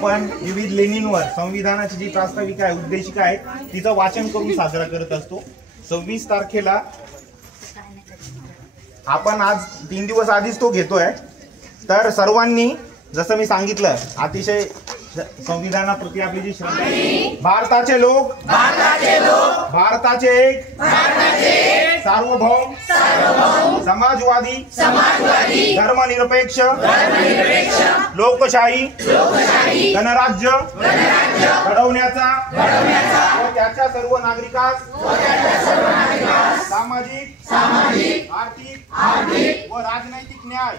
आपण विविध लेणींवर संविधानाची जी प्रास्ताविका आहे, उद्देशिका आहे, तिचं वाचन करून साजरा करत असतो। 26 तारखेला आपण आज 3 दिवस आधीच तो घेतोय। तर सर्वांनी जसं मी सांगितलं, अतिशय संविधानाप्रती आपली जी श्रद्धा आहे, भारताचे लोक भारताचे एक सार्वभौम समाजवादी धर्मनिरपेक्ष लोकशाही गणराज्य घडवण्याचा व त्याच्या सर्व नागरिकांस सामाजिक आर्थिक व राजनैतिक न्याय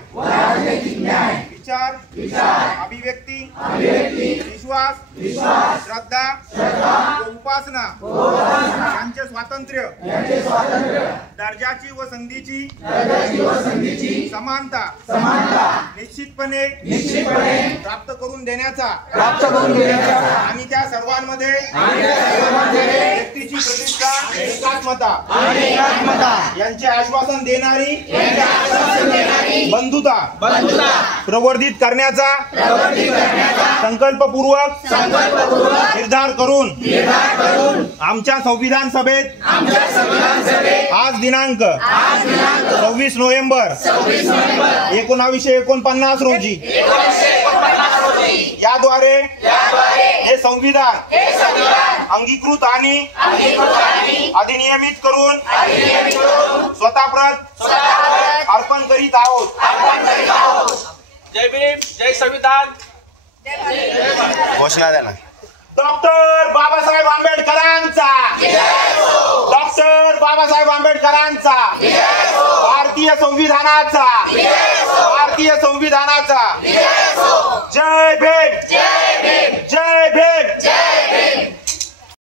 विचार अभिव्यक्ती विश्वास श्रद्धा व उपासना यांचे स्वातंत्र्य दर्जाची व संधीची समानता निश्चितपणे प्राप्त करून देण्याचा आणि त्या सर्वांमध्ये व्यक्तीची प्रतिष्ठा एकात्मता यांचे आश्वासन देणारी बंधुता प्रवर्धित करण्याचा संकल्पपूर्वक निर्धार करून आमच्या संविधान सभेत आज दिनांक 26 नोव्हेंबर 1949 रोजी याद्वारे हे संविधान अंगीकृत आणि अधिनियमित करून स्वतःप्रत अर्पण करीत आहोत। जय भीम, जय संविधान। घोषणा द्या ना। डॉक्टर बाबासाहेब आंबेडकरांचा, डॉक्टर बाबासाहेब आंबेडकरांचा, भारतीय संविधानाचा, जय भीम।